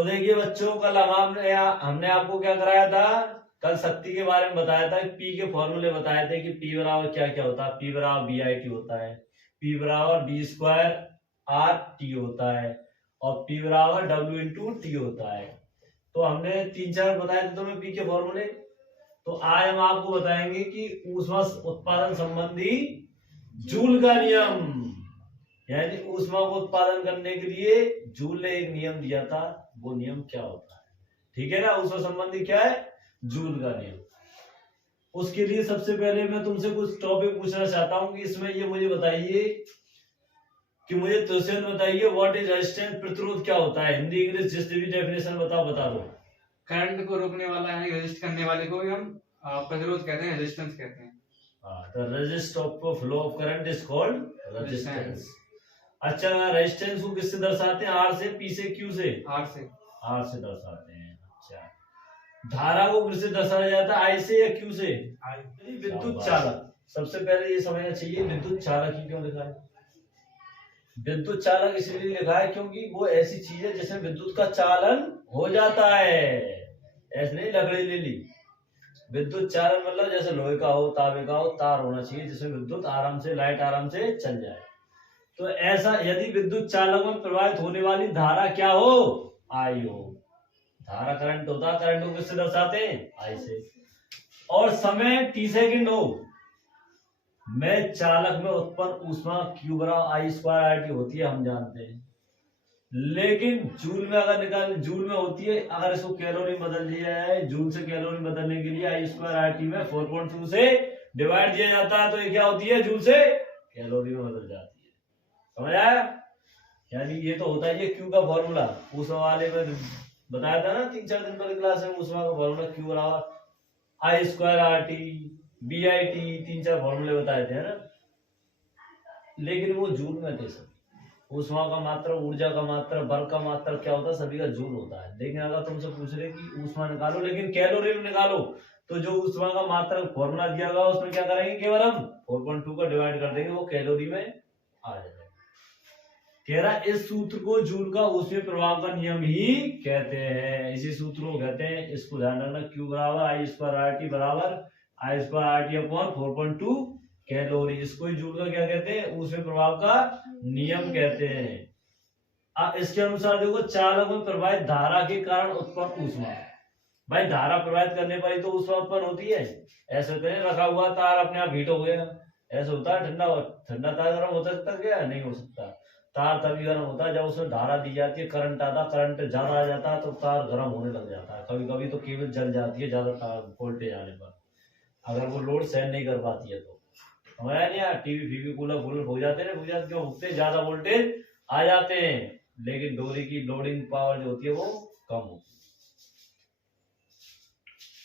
तो देखिए बच्चों, कल हमने आपको क्या कराया था, कल शक्ति के बारे में बताया था, पी के फॉर्मूले बताए थे कि पी बराबर क्या क्या होता है। पी बराबर बी आई टी होता है, पी बराबर बी स्क्वायर आर टी होता है, और पी बराबर डब्ल्यू इंटू टी होता है। तो हमने 3-4 बताए थे तुम्हें पी के फॉर्मूले। तो आज हम आपको बताएंगे कि ऊष्मा उत्पादन संबंधी जूल का नियम, यानी ऊष्मा को उत्पादन करने के लिए जूल ने एक नियम दिया था, वो नियम क्या होता है। ठीक है ना, ऊष्मा संबंधी क्या है, जूल का नियम। उसके लिए सबसे पहले मैं तुमसे कुछ टॉपिक पूछना चाहता हूं कि इसमें ये मुझे बताइए कि मुझे क्वेश्चन बताइए, व्हाट इज रेजिस्टेंस, प्रतिरोध क्या होता है। हिंदी इंग्लिश जिस भी डेफिनेशन बता दो। करंट को रोकने वाला यानी रेजिस्ट करने वाले को भी हम प्रतिरोध कहते हैं, रेजिस्टेंस कहते हैं। The resist of flow of current is called resistance। अच्छा, रेजिस्टेंस को किससे दर्शाते हैं, आर से, पी से, क्यू से? आर से दर्शाते हैं। अच्छा, धारा को किससे दर्शाया जाता है, आई से या क्यू से? विद्युत चालक, सबसे पहले ये समझना चाहिए विद्युत चालक ही क्यों लिखा है। विद्युत चालक इसलिए लिखा है क्योंकि वो ऐसी चीज है जिसमें विद्युत का चालन हो जाता है। ऐसे नहीं लकड़ी ले ली। विद्युत चालन मतलब जैसे लोहे का हो, तांबे का हो, तार होना चाहिए जिसमें विद्युत आराम से, लाइट आराम से चल जाए। तो ऐसा यदि विद्युत चालक में प्रवाहित होने वाली धारा क्या हो, आई हो। धारा करंट होता है, करंट को किससे दर्शाते हैं, आई से। और समय टी सेकंड हो, में चालक में उत्पन्न ऊष्मा क्यू बराबर आई स्क्वायर आर टी होती है, हम जानते हैं। लेकिन जूल में अगर निकाल, जूल में होती है, अगर इसको कैलोरी बदल दिया जाए, जूल से कैलोरी बदलने के लिए आई स्क्वायर आर टी में 4.2 से डिवाइड दिया जाता है, तो ये क्या होती है, जूल से कैलोरी में बदल जाती है। समझ आया? यानी ये तो होता है ये क्यू का फॉर्मूला, ऊष्मा वाले में बताया था ना 3-4 दिन पहले क्लास में। ऊष्मा का फॉर्मूला क्यू बराबर I square R T, B I T, 3-4 फॉर्मूले बताए थे ना। लेकिन वो जूल में थे सब। ऊष्मा का मात्रा, ऊर्जा का मात्रा, बल का मात्रा क्या होता है, सभी का जूल होता है। लेकिन अगर तुमसे पूछ रहे कि ऊष्मा निकालो लेकिन कैलोरी में निकालो, तो जो ऊष्मा का मात्रा फॉर्मूला दिया गया उसमें क्या करेंगे, केवल हम 4.2 का डिवाइड कर देंगे, वो कैलोरी में आ जाएगा। कह रहा इस सूत्र को जूल का ऊष्मीय प्रभाव का नियम ही कहते हैं, इसी सूत्र को कहते हैं। इसको ध्यान रखना, क्यू बराबर आई स्क्वायर आर टी बराबर I square R T upon 4.2 calorie. इसको ही जूल का क्या कहते हैं, ऊष्मीय प्रभाव का नियम कहते हैं। अब इसके अनुसार देखो, चालक में प्रवाहित धारा के कारण उत्पन्न ऊष्मा। भाई धारा प्रवाहित करने पर ही तो ऊष्मा उत्पन्न होती है। ऐसे होते हैं रखा हुआ तार अपने आप हीट हो गया, ऐसा होता है। ठंडा ठंडा तार गर्म हो सकता है क्या, नहीं हो सकता। तार तभी गर्म होता है जब उसमें धारा दी जाती है, करंट आता, करंट ज्यादा आ जाता है तो तार गर्म होने लग जाता है। कभी कभी तो केबल जल जाती है ज्यादा तार वोल्टेज आने पर, अगर वो लोड सहन नहीं कर पाती है तो। हमारा नहीं यार, टीवी फीवी कूलर फुल हो जाते हैं, क्यों होते, ज्यादा वोल्टेज आ जाते हैं, लेकिन डोरी की लोडिंग पावर जो होती है वो कम होती है।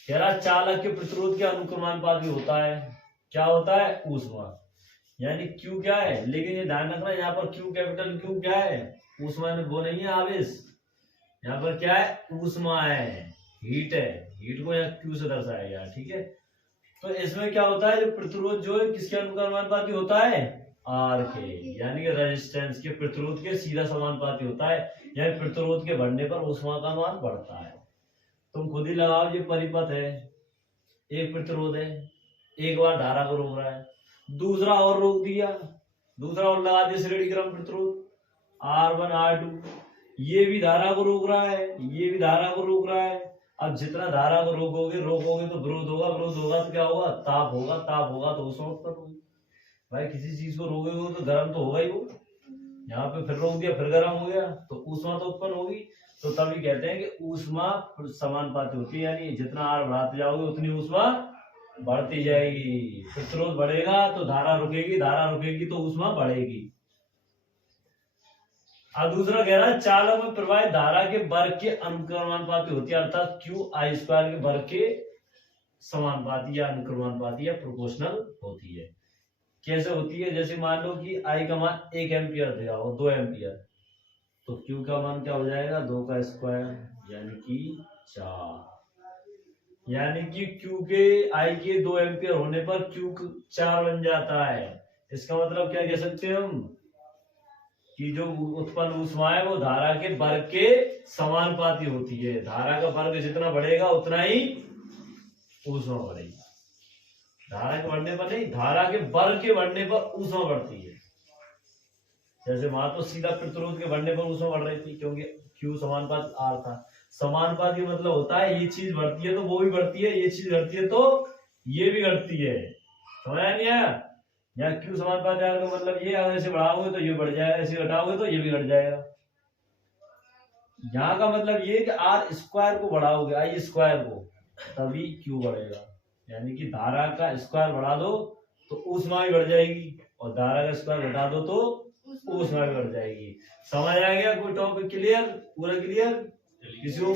कह रहा चालक के प्रतिरोध के अनुक्रमानुपाती होता है, क्या होता है, ऊष्मा। यानी क्यू क्या है, लेकिन ये ध्यान रखना यहाँ पर क्यू कैपिटल क्यू क्या है, ऊष्मा में वो नहीं है आवेश, यहाँ पर क्या है, ऊष्मा है, हीट है। हीट को यहाँ क्यू से दर्शाया गया, ठीक है। तो इसमें क्या होता है, जो प्रतिरोध जो है किसके अनुक्रमानुपाती होता है, आर के, यानी कि रेजिस्टेंस के प्रतिरोध के सीधा समानुपाती होता है। यानी प्रतिरोध के बढ़ने पर ऊष्मा का मान बढ़ता है। तुम खुद ही लगाओ, ये परिपथ है, एक प्रतिरोध है, एक बार धारा को रोक रहा है, दूसरा और रोक दिया, दूसरा और लगा दिया श्रेणी क्रम प्रतिरोध R1 R2, ये भी धारा को रोक रहा है, ये भी धारा को रोक रहा है। अब जितना धारा को रोकोगे तो विरोध होगा, विरोध होगा तो क्या होगा, ताप होगा, ताप होगा तो ऊष्मा उत्पन्न होगी। भाई किसी चीज को रोकोगे तो गर्म तो होगा ही वो, यहाँ पे फिर रोक दिया फिर गर्म हो गया तो ऊष्मा तो उत्पन्न होगी। तो तभी कहते हैं कि ऊष्मा समानुपाती होती है, यानी जितना आर बढ़ाते जाओगे उतनी ऊष्मा बढ़ती जाएगी। प्रतिरोध बढ़ेगा तो धारा रुकेगी, धारा रुकेगी तो ऊष्मा बढ़ेगी। अब दूसरा कह रहा है चालक में प्रवाहित धारा के वर्ग के अनुक्रमानुपाती होती है, अर्थात क्यू आई स्क्वायर के वर्ग के समानुपाती या अनुक्रमानुपाती या प्रोपोर्शनल होती है। कैसे होती है, जैसे मान लो कि आई का मान 1 एम्पियर दिया हो, 2 एम्पियर, तो क्यू का मान क्या हो जाएगा, 2 का स्क्वायर यानी कि 4। यानी कि क्यू के आई के 2 एम्पियर होने पर क्यू 4 बन जाता है। इसका मतलब क्या कह सकते हैं हम, कि जो उत्पन्न ऊष्मा है वो धारा के वर्ग के समानुपाती होती है। धारा का वर्ग जितना बढ़ेगा उतना ही ऊष्मा बढ़ेगी। धारा के बढ़ने पर नहीं, धारा के वर्ग के बढ़ने पर ऊष्मा बढ़ती है। जैसे वहां तो सीधा प्रतिरोध के बढ़ने पर ऊष्मा बढ़ रही थी, क्योंकि Q समानुपात R था। समानुपात का मतलब होता है ये चीज बढ़ती है तो वो भी बढ़ती है, ये चीज घटती है तो ये भी घटती है। समझ नहीं आया? यहाँ Q समानुपात R का मतलब ये, अगर ऐसे बढ़ाओगे तो ये बढ़ जाएगा, ऐसे घटाओगे तो ये भी घट जाएगा। यहाँ का मतलब ये कि R स्क्वायर को बढ़ाओगे, I स्क्वायर को, तभी Q बढ़ेगा। यानी कि धारा का स्क्वायर बढ़ा दो तो ऊष्मा भी बढ़ जाएगी, और धारा का स्क्वायर घटा दो तो ऊष्मा भी बढ़ जाएगी। समझ आ गया? कोई टॉपिक क्लियर? पूरा क्लियर? किसी को